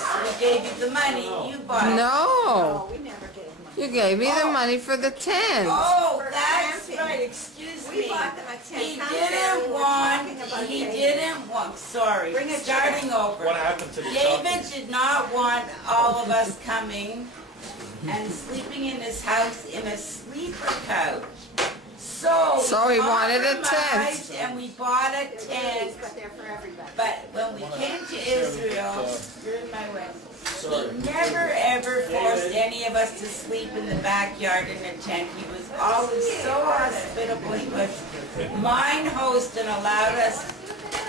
We gave you the money, you bought it. No, we never gave money. you gave me the money for the tent. Oh, that's right, excuse me. We bought them a tent. He Tom Ferry, didn't we're want, talking about he David. didn't want, sorry, Bring it starting over. What happened to the David chocolate? did not want all of us coming and sleeping in his house in a sleeper couch. So he wanted a tent. compromised And we bought a tent. But they're for everybody. But when we came to Israel, you're in my way. He never ever forced any of us to sleep in the backyard in a tent. He was always so hospitable. He was mine host and allowed us,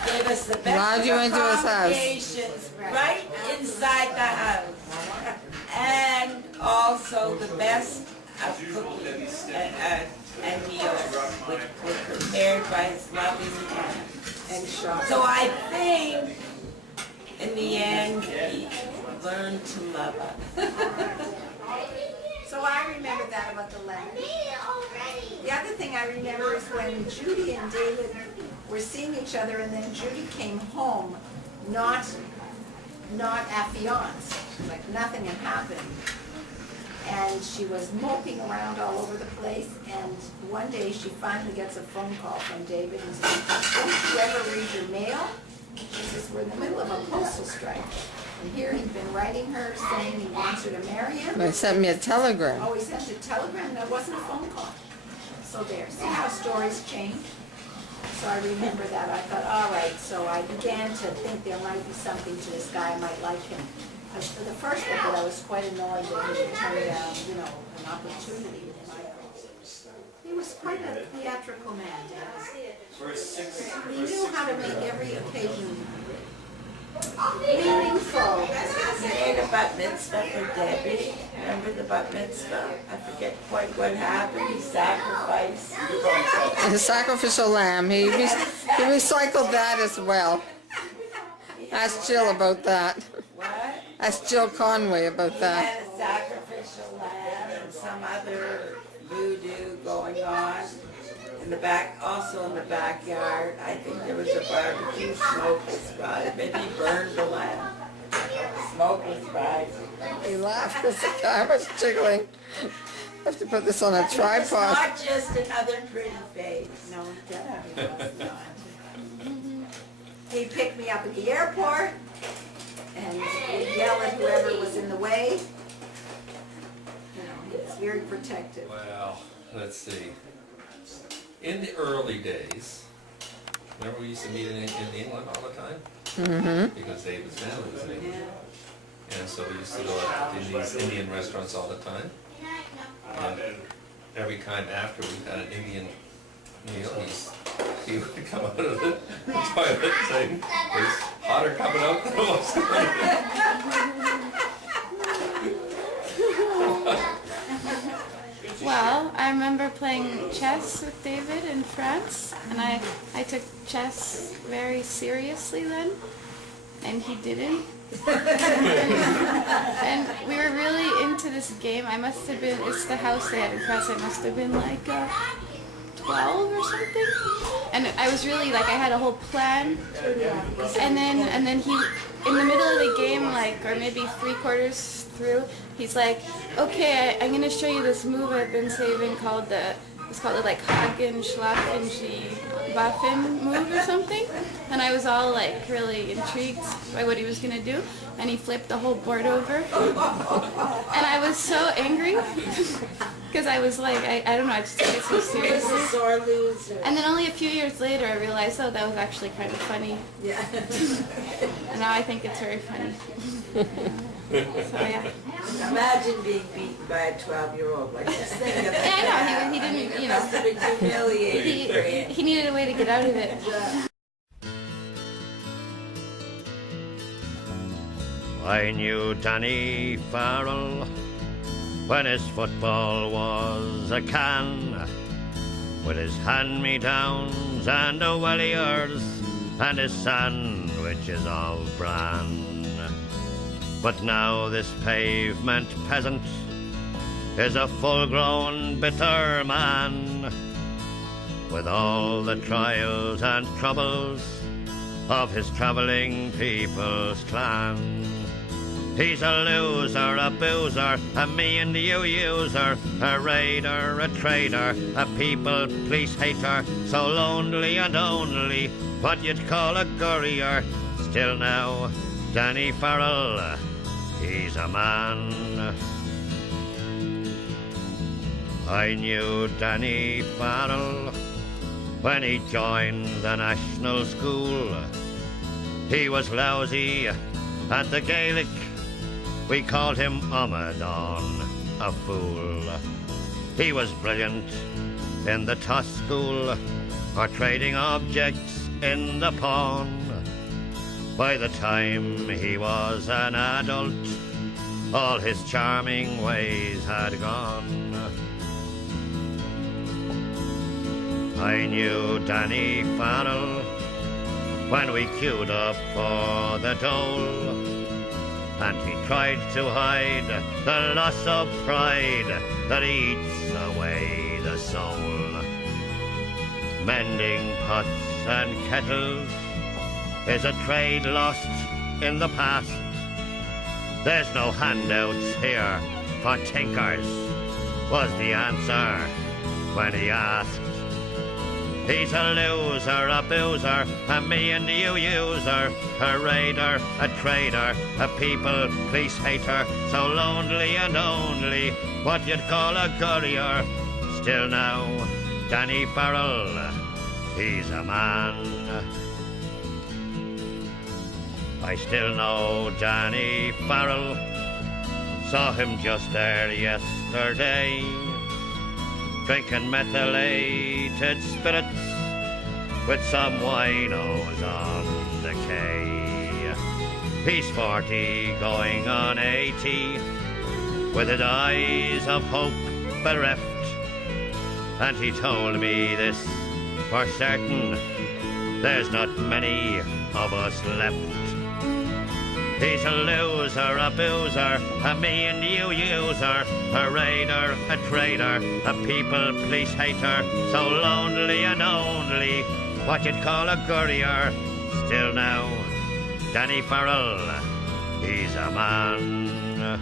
gave us the Allowed best you into his house. accommodations right inside the house. And also the best of cookies and meals, which were prepared by his loving hands. And shop. So I think, in the end, he learned to love us. So I remember that about the lemon. The other thing I remember is when Judy and David were seeing each other, and then Judy came home, not affianced, like nothing had happened. And she was moping around all over the place, and one day she finally gets a phone call from David and says, "Don't you ever read your mail?" She says, "We're in the middle of a postal strike." And here he'd been writing her saying he wants her to marry him. They sent me a telegram. Oh, he sent a telegram, that wasn't a phone call. So there, see how stories change? So I remember that, I thought, all right, so I began to think there might be something to this guy, I might like him. For the first look at it, I was quite annoyed that he would turn down, an opportunity. He was quite a theatrical man, Dad. He knew how to make every occasion meaningful. He made a bat mitzvah for Debbie. Remember the bat mitzvah? I forget quite what happened. He sacrificed. The sacrificial lamb. He recycled that as well. Ask Jill about that. What? Ask Jill Conway about He that. had a sacrificial lamb and some other voodoo going on. In the back, also in the backyard, I think there was a barbecue. Smoke was rising. Maybe he burned the lamb. Smoke was rising. He laughed because the camera's jiggling. I have to put this on a It's tripod. not just another pretty face. No, definitely was not. He picked me up at the airport and would yell at whoever was in the way. He was very protective. Well, let's see. In the early days, remember we used to meet in England all the time? Mm-hmm. Because David's family was in England. And so we used to go to these Indian restaurants all the time. And every time after we had an Indian meal, he would come out of the toilet saying, "There's hotter coming out than it was going in." Well, I remember playing chess with David in France, and I took chess very seriously then, and he didn't. And we were really into this game. I must have been, it's the house they had in France, I must have been like 12 or something. And I was really like, I had a whole plan. And then he, in the middle of the game, like, or maybe 3/4 through, he's like, "Okay, I'm gonna show you this move I've been saving called it's called the like Hagen, Schlafen, Waffen move or something." And I was all like really intrigued by what he was gonna do. And he flipped the whole board over. And I was so angry because I was like, I don't know, I just took it so seriously. Sore loser. And then only a few years later I realized, oh, that was actually kind of funny. Yeah. And now I think it's very funny. So yeah. Imagine being beaten by a 12-year-old. Like, just think of Yeah, I know, he that. didn't, It must have been humiliating for him. he needed a way to get out of it. I knew Danny Farrell when his football was a can, with his hand-me-downs and the welliers and his sandwiches of bran. But now this pavement peasant is a full-grown bitter man, with all the trials and troubles of his travelling people's clan. He's a loser, a boozer, a me and you user, a raider, a traitor, a people police hater, so lonely and only, what you'd call a courier. Still now, Danny Farrell, he's a man. I knew Danny Farrell when he joined the national school. He was lousy at the Gaelic. We called him Amadon, a fool. He was brilliant in the toss school, or trading objects in the pawn. By the time he was an adult, all his charming ways had gone. I knew Danny Farrell when we queued up for the dole, and he tried to hide the loss of pride that eats away the soul. Mending pots and kettles is a trade lost in the past. There's no handouts here for tinkers, was the answer when he asked. He's a loser, a boozer, a me and you user, a raider, a traitor, a people police hater, so lonely and only, what you'd call a courier. Still now, Danny Farrell, he's a man. I still know Danny Farrell, saw him just there yesterday, drinking methylated spirits with some winos on the quay. He's 40 going on 80, with his eyes of hope bereft, and he told me this for certain, there's not many of us left. He's a loser, a boozer, a me and you user, a raider, a traitor, a people police hater, so lonely and only, what you'd call a courier. Still now, Danny Farrell, he's a man.